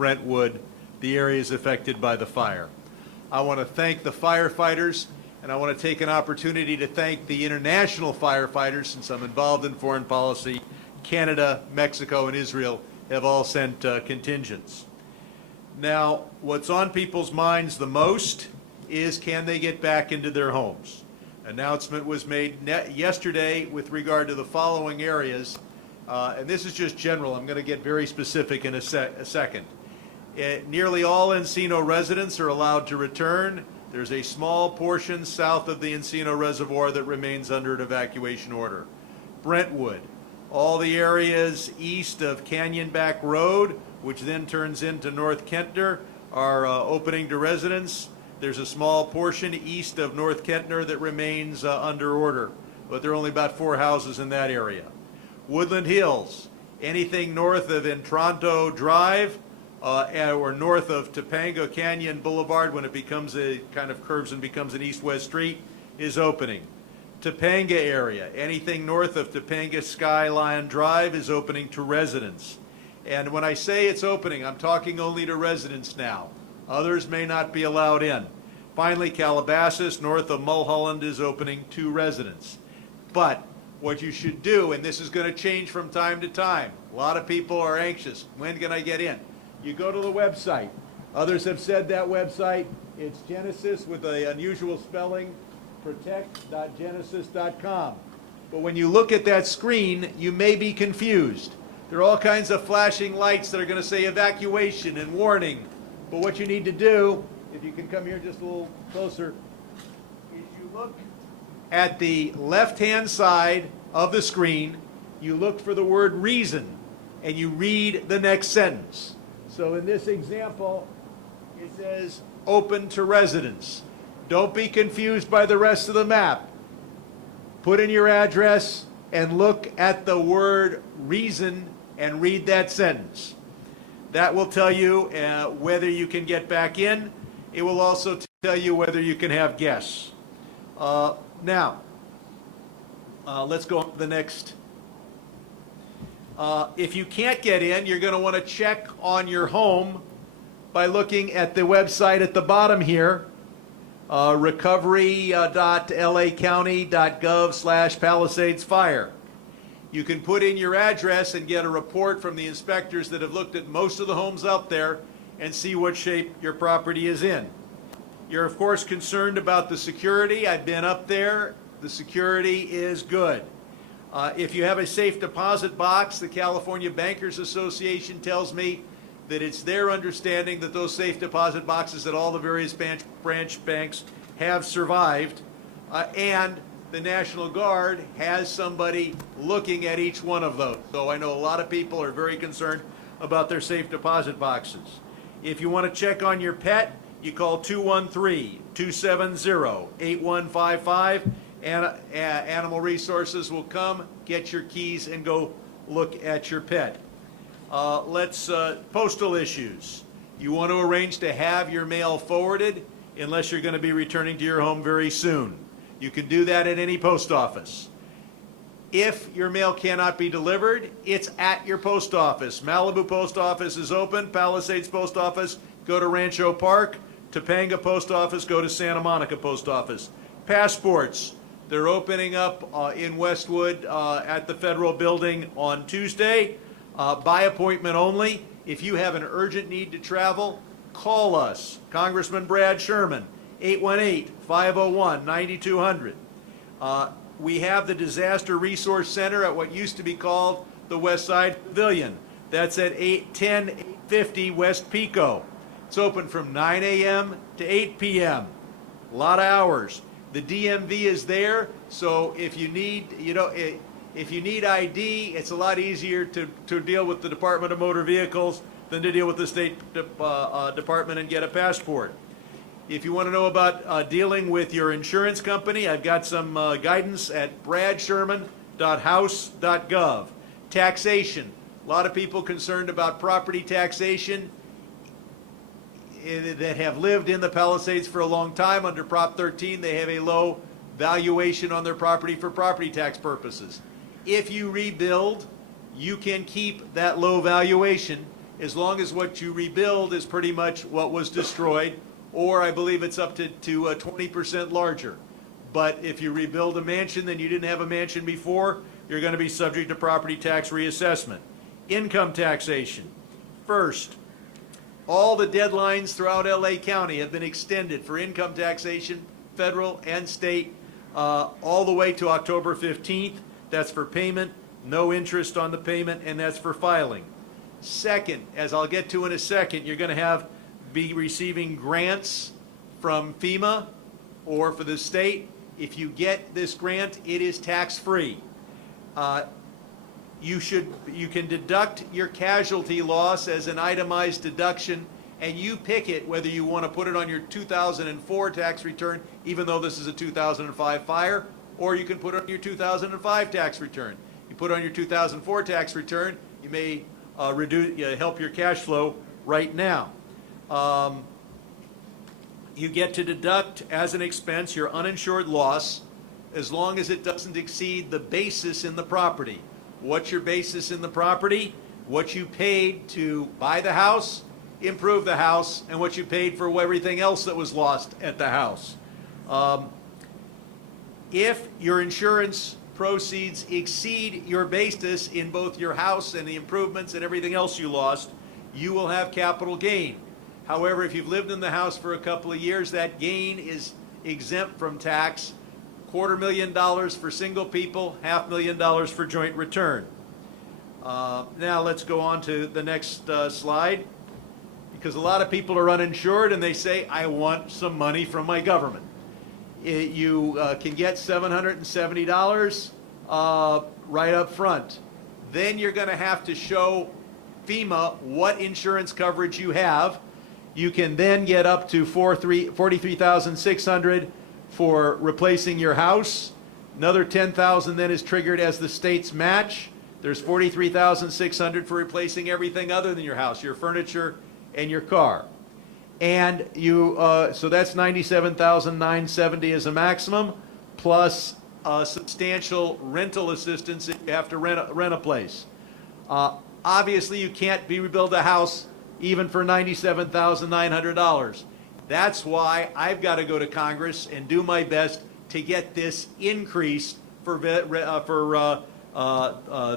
Brentwood, the areas affected by the fire. I want to thank the firefighters, and I want to take an opportunity to thank the international firefighters, since I'm involved in foreign policy. Canada, Mexico, and Israel have all sent contingents. Now, what's on people's minds the most is, can they get back into their homes? Announcement was made yesterday with regard to the following areas, and this is just general. I'm going to get very specific in a second. Nearly all Encino residents are allowed to return. There's a small portion south of the Encino Reservoir that remains under an evacuation order. Brentwood, all the areas east of Canyonback Road, which then turns into North Kentner, are opening to residents. There's a small portion east of North Kentner that remains under order, but there are only about 4 houses in that area. Woodland Hills, anything north of Entronto Drive or north of Topanga Canyon Boulevard, when it becomes a kind of curves and becomes an east-west street, is opening. Topanga area, anything north of Topanga Skyline Drive is opening to residents. And when I say it's opening, I'm talking only to residents now. Others may not be allowed in. Finally, Calabasas, north of Mulholland, is opening to residents. But what you should do, and this is going to change from time to time, a lot of people are anxious. When can I get in? You go to the website. Others have said that website. It's Genesis with an unusual spelling, protect.genesis.com. But when you look at that screen, you may be confused. There are all kinds of flashing lights that are going to say evacuation and warning. But what you need to do, if you can come here just a little closer, is you look at the left-hand side of the screen, you look for the word reason, and you read the next sentence. So in this example, it says open to residents. Don't be confused by the rest of the map. Put in your address and look at the word reason and read that sentence. That will tell you whether you can get back in. It will also tell you whether you can have guests. Now, let's go on to the next. If you can't get in, you're going to want to check on your home by looking at the website at the bottom here, recovery.lacounty.gov/Palisades Fire. You can put in your address and get a report from the inspectors that have looked at most of the homes out there and see what shape your property is in. You're of course concerned about the security. I've been up there. The security is good. If you have a safe deposit box, the California Bankers Association tells me that it's their understanding that those safe deposit boxes at all the various branch banks have survived, and the National Guard has somebody looking at each one of those. So I know a lot of people are very concerned about their safe deposit boxes. If you want to check on your pet, you call 213-270-8155, and Animal Resources will come, get your keys, and go look at your pet. Postal issues. You want to arrange to have your mail forwarded unless you're going to be returning to your home very soon. You can do that at any post office. If your mail cannot be delivered, it's at your post office. Malibu Post Office is open. Palisades Post Office, go to Rancho Park. Topanga Post Office, go to Santa Monica Post Office. Passports, they're opening up in Westwood at the Federal Building on Tuesday, by appointment only. If you have an urgent need to travel, call us, Congressman Brad Sherman, 818-501-9200. We have the Disaster Resource Center at what used to be called the West Side Pavilion. That's at 850 West Pico. It's open from 9 a.m. to 8 p.m. A lot of hours. The DMV is there, so if you need, if you need ID, it's a lot easier to deal with the Department of Motor Vehicles than to deal with the State Department and get a passport. If you want to know about dealing with your insurance company, I've got some guidance at bradsherman.house.gov. Taxation. A lot of people concerned about property taxation that have lived in the Palisades for a long time. Under Prop 13, they have a low valuation on their property for property tax purposes. If you rebuild, you can keep that low valuation as long as what you rebuild is pretty much what was destroyed, or I believe it's up to 20% larger. But if you rebuild a mansion then you didn't have a mansion before, you're going to be subject to property tax reassessment. Income taxation. First, all the deadlines throughout LA County have been extended for income taxation, federal and state, all the way to October 15th. That's for payment, no interest on the payment, and that's for filing. Second, as I'll get to in a second, you're going to be receiving grants from FEMA or for the state. If you get this grant, it is tax-free. You can deduct your casualty loss as an itemized deduction, and you pick it whether you want to put it on your 2004 tax return, even though this is a 2005 fire, or you can put it on your 2005 tax return. You put it on your 2004 tax return, you may help your cash flow right now. You get to deduct as an expense your uninsured loss as long as it doesn't exceed the basis in the property. What's your basis in the property? What you paid to buy the house, improve the house, and what you paid for everything else that was lost at the house. If your insurance proceeds exceed your basis in both your house and the improvements and everything else you lost, you will have capital gain. However, if you've lived in the house for a couple of years, that gain is exempt from tax. $250,000 for single people, $500,000 for joint return. Now let's go on to the next slide, because a lot of people are uninsured and they say, I want some money from my government. You can get $770 right up front. Then you're going to have to show FEMA what insurance coverage you have. You can then get up to $43,600 for replacing your house. Another $10,000 then is triggered as the state's match. There's $43,600 for replacing everything other than your house, your furniture and your car. And so that's $97,970 as a maximum, plus substantial rental assistance if you have to rent a place. Obviously, you can't rebuild a house even for $97,900. That's why I've got to go to Congress and do my best to get this increased for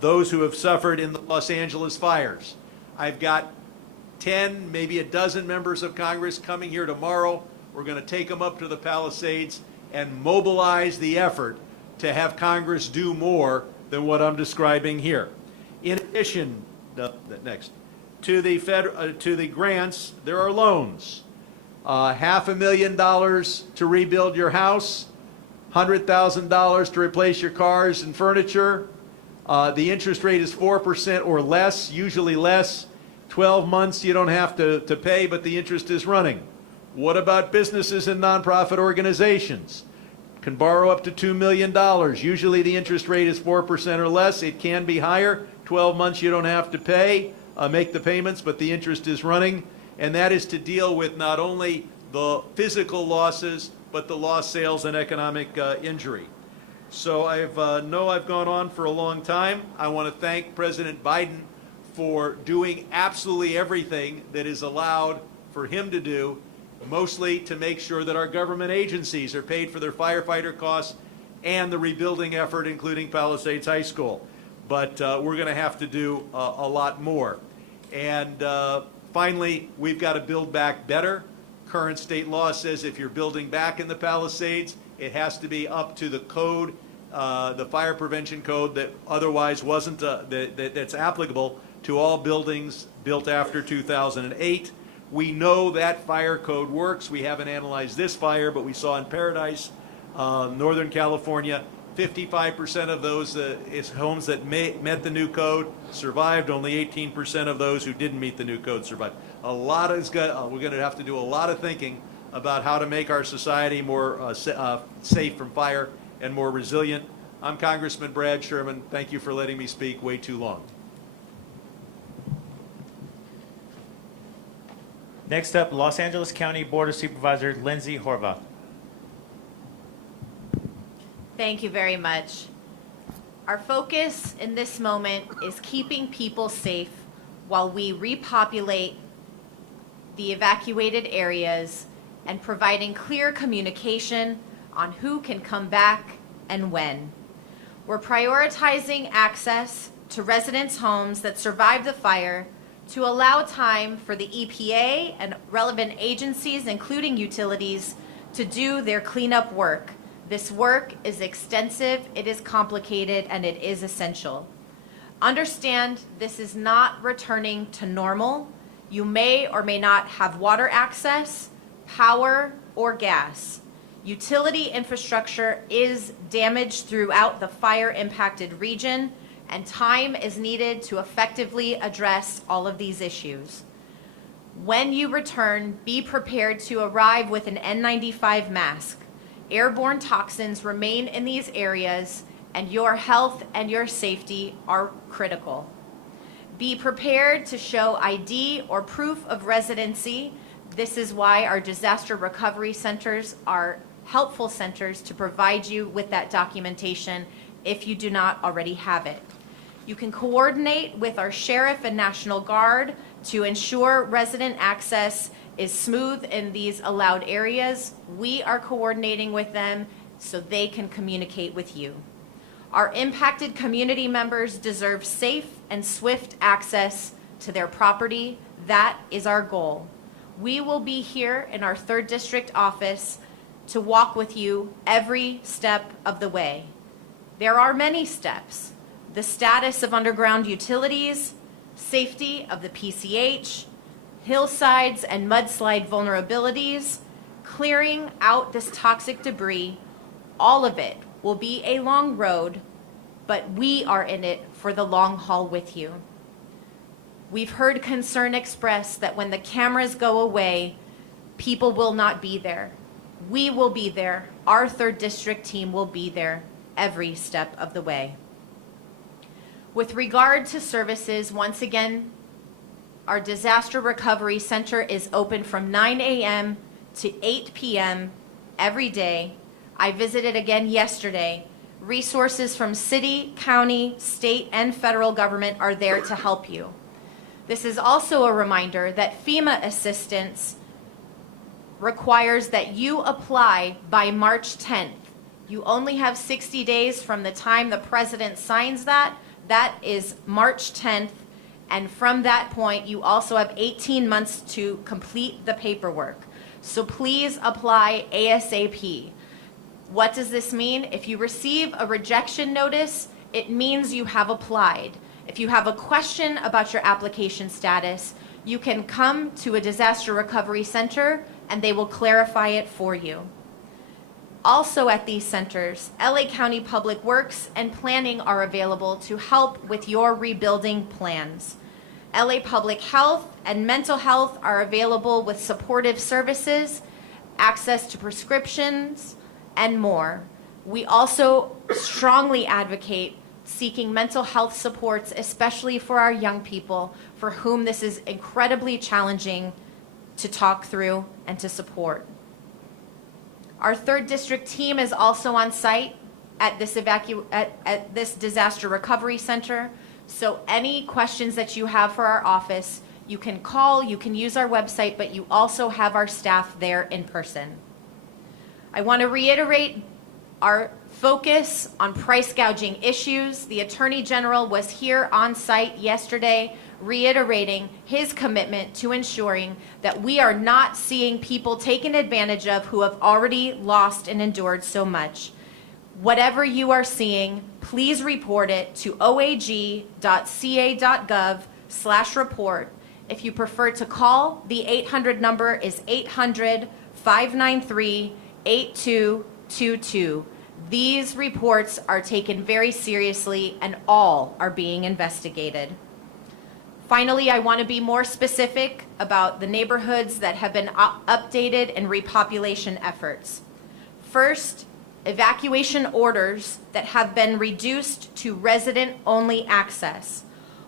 those who have suffered in the Los Angeles fires. I've got 10, maybe a dozen members of Congress coming here tomorrow. We're going to take them up to the Palisades and mobilize the effort to have Congress do more than what I'm describing here. In addition, next, to the grants, there are loans. $500,000 to rebuild your house, $100,000 to replace your cars and furniture. The interest rate is 4% or less, usually less. 12 months you don't have to pay, but the interest is running. What about businesses and nonprofit organizations? Can borrow up to $2 million. Usually the interest rate is 4% or less. It can be higher. 12 months you don't have to pay, make the payments, but the interest is running. And that is to deal with not only the physical losses, but the lost sales and economic injury. So I've gone on for a long time. I want to thank President Biden for doing absolutely everything that is allowed for him to do, mostly to make sure that our government agencies are paid for their firefighter costs and the rebuilding effort, including Palisades High School. But we're going to have to do a lot more. And finally, we've got to build back better. Current state law says if you're building back in the Palisades, it has to be up to the code, the fire prevention code that otherwise wasn't, that's applicable to all buildings built after 2008. We know that fire code works. We haven't analyzed this fire, but we saw in Paradise, Northern California, 55% of those homes that met the new code survived. Only 18% of those who didn't meet the new code survived. We're going to have to do a lot of thinking about how to make our society more safe from fire and more resilient. I'm Congressman Brad Sherman. Thank you for letting me speak way too long. Next up, Los Angeles County Board of Supervisors, Lindsay Horvath. Thank you very much. Our focus in this moment is keeping people safe while we repopulate the evacuated areas and providing clear communication on who can come back and when. We're prioritizing access to residents' homes that survived the fire to allow time for the EPA and relevant agencies, including utilities, to do their cleanup work. This work is extensive, it is complicated, and it is essential. Understand this is not returning to normal. You may or may not have water access, power, or gas. Utility infrastructure is damaged throughout the fire-impacted region, and time is needed to effectively address all of these issues. When you return, be prepared to arrive with an N95 mask. Airborne toxins remain in these areas, and your health and your safety are critical. Be prepared to show ID or proof of residency. This is why our disaster recovery centers are helpful centers to provide you with that documentation if you do not already have it. You can coordinate with our sheriff and National Guard to ensure resident access is smooth in these allowed areas. We are coordinating with them so they can communicate with you. Our impacted community members deserve safe and swift access to their property. That is our goal. We will be here in our 3rd District office to walk with you every step of the way. There are many steps. The status of underground utilities, safety of the PCH, hillsides and mudslide vulnerabilities, clearing out this toxic debris, all of it will be a long road, but we are in it for the long haul with you. We've heard concern expressed that when the cameras go away, people will not be there. We will be there. Our 3rd District team will be there every step of the way. With regard to services, once again, our Disaster Recovery Center is open from 9 a.m. to 8 p.m. every day. I visited again yesterday. Resources from city, county, state, and federal government are there to help you. This is also a reminder that FEMA assistance requires that you apply by March 10th. You only have 60 days from the time the president signs that. That is March 10th. And from that point, you also have 18 months to complete the paperwork. So please apply ASAP. What does this mean? If you receive a rejection notice, it means you have applied. If you have a question about your application status, you can come to a disaster recovery center and they will clarify it for you. Also at these centers, LA County Public Works and Planning are available to help with your rebuilding plans. LA Public Health and Mental Health are available with supportive services, access to prescriptions, and more. We also strongly advocate seeking mental health supports, especially for our young people, for whom this is incredibly challenging to talk through and to support. Our 3rd District team is also on site at this disaster recovery center. So any questions that you have for our office, you can call, you can use our website, but you also have our staff there in person. I want to reiterate our focus on price gouging issues. The Attorney General was here on site yesterday reiterating his commitment to ensuring that we are not seeing people taken advantage of who have already lost and endured so much. Whatever you are seeing, please report it to oag.ca.gov/report. If you prefer to call, the 800 number is 800-593-8222. These reports are taken very seriously and all are being investigated. Finally, I want to be more specific about the neighborhoods that have been updated in repopulation efforts. First, evacuation orders that have been reduced to resident-only access.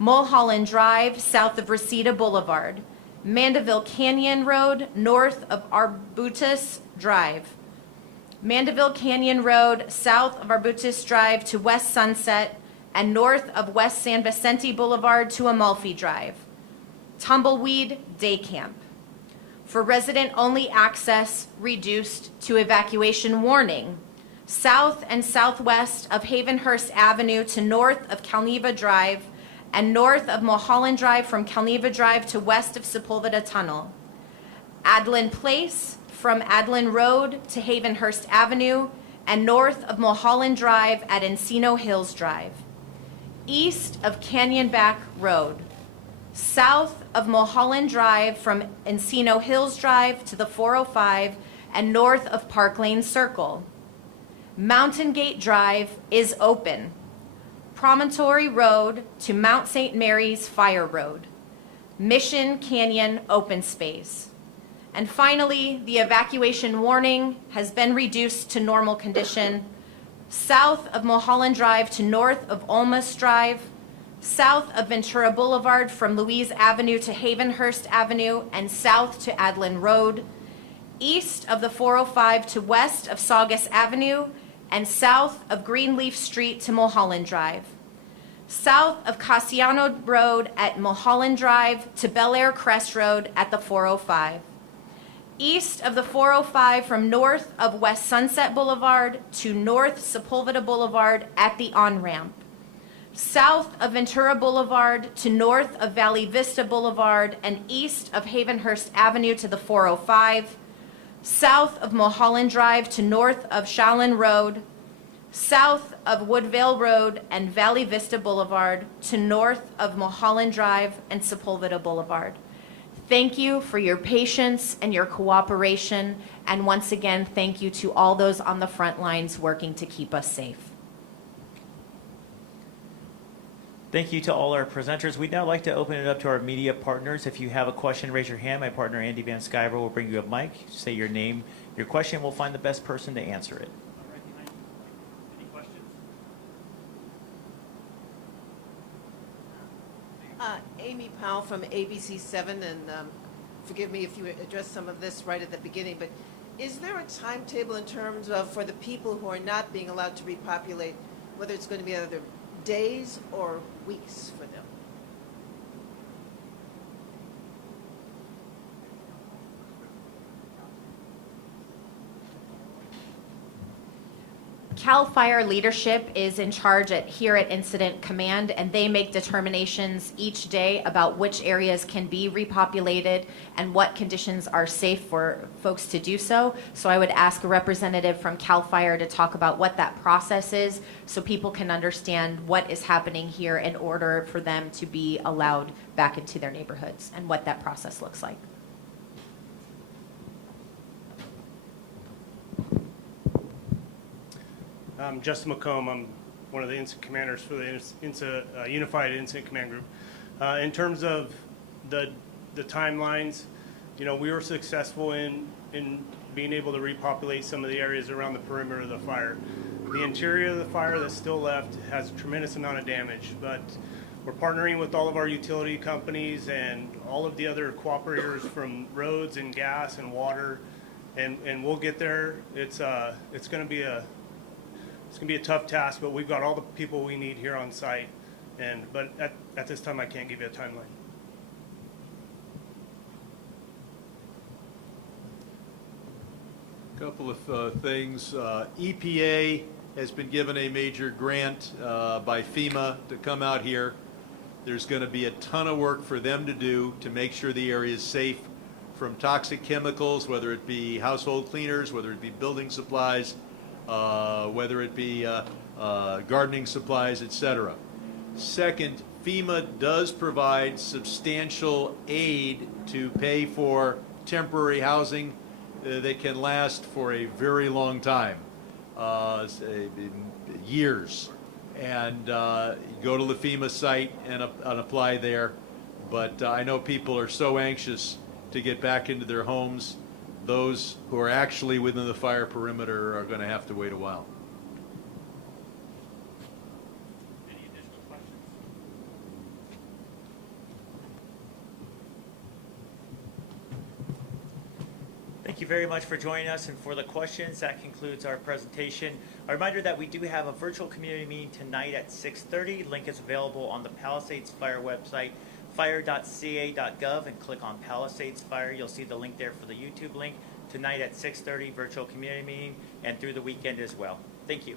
Mulholland Drive, south of Reseda Boulevard. Mandeville Canyon Road, north of Arbutus Drive. Mandeville Canyon Road, south of Arbutus Drive to West Sunset, and north of West San Vicente Boulevard to Amalfi Drive. Tumbleweed Day Camp. For resident-only access, reduced to evacuation warning, south and southwest of Havenhurst Avenue to north of Calneva Drive and north of Mulholland Drive from Calneva Drive to west of Sepulveda Tunnel. Adlin Place from Adlin Road to Havenhurst Avenue and north of Mulholland Drive at Encino Hills Drive. East of Canyonback Road. South of Mulholland Drive from Encino Hills Drive to the 405 and north of Park Lane Circle. Mountain Gate Drive is open. Promontory Road to Mount St. Mary's Fire Road. Mission Canyon Open Space. And finally, the evacuation warning has been reduced to normal condition. South of Mulholland Drive to north of Olmus Drive, south of Ventura Boulevard from Louise Avenue to Havenhurst Avenue and south to Adlin Road, east of the 405 to west of Saugus Avenue and south of Greenleaf Street to Mulholland Drive, south of Cassiano Road at Mulholland Drive to Bel Air Crest Road at the 405, east of the 405 from north of West Sunset Boulevard to north Sepulveda Boulevard at the on-ramp, south of Ventura Boulevard to north of Valley Vista Boulevard and east of Havenhurst Avenue to the 405, south of Mulholland Drive to north of Shallon Road, south of Woodvale Road and Valley Vista Boulevard to north of Mulholland Drive and Sepulveda Boulevard. Thank you for your patience and your cooperation, and once again, thank you to all those on the front lines working to keep us safe. Thank you to all our presenters. We'd now like to open it up to our media partners. If you have a question, raise your hand. My partner, Andy Van Sciver, will bring you a mic. Say your name, your question. We'll find the best person to answer it. Any questions? Amy Powell from ABC7, and forgive me if you addressed some of this right at the beginning, but is there a timetable in terms of for the people who are not being allowed to repopulate, whether it's going to be either days or weeks for them? CAL FIRE leadership is in charge here at Incident Command, and they make determinations each day about which areas can be repopulated and what conditions are safe for folks to do so. So I would ask a representative from CAL FIRE to talk about what that process is so people can understand what is happening here in order for them to be allowed back into their neighborhoods and what that process looks like. I'm Justin McComb. I'm one of the incident commanders for the Unified Incident Command Group. In terms of the timelines, you know, we were successful in being able to repopulate some of the areas around the perimeter of the fire. The interior of the fire that's still left has a tremendous amount of damage, but we're partnering with all of our utility companies and all of the other cooperators from roads and gas and water, and we'll get there. It's going to be a tough task, but we've got all the people we need here on site. But at this time, I can't give you a timeline. Couple of things. EPA has been given a major grant by FEMA to come out here. There's going to be a ton of work for them to do to make sure the area is safe from toxic chemicals, whether it be household cleaners, whether it be building supplies, whether it be gardening supplies, etc. Second, FEMA does provide substantial aid to pay for temporary housing that can last for a very long time, years. And go to the FEMA site and apply there. But I know people are so anxious to get back into their homes. Those who are actually within the fire perimeter are going to have to wait a while. Any additional questions? Thank you very much for joining us and for the questions. That concludes our presentation. A reminder that we do have a virtual community meeting tonight at 6:30. Link is available on the Palisades Fire website. fire.ca.gov and click on Palisades Fire. You'll see the link there for the YouTube link. Tonight at 6:30, virtual community meeting, and through the weekend as well. Thank you.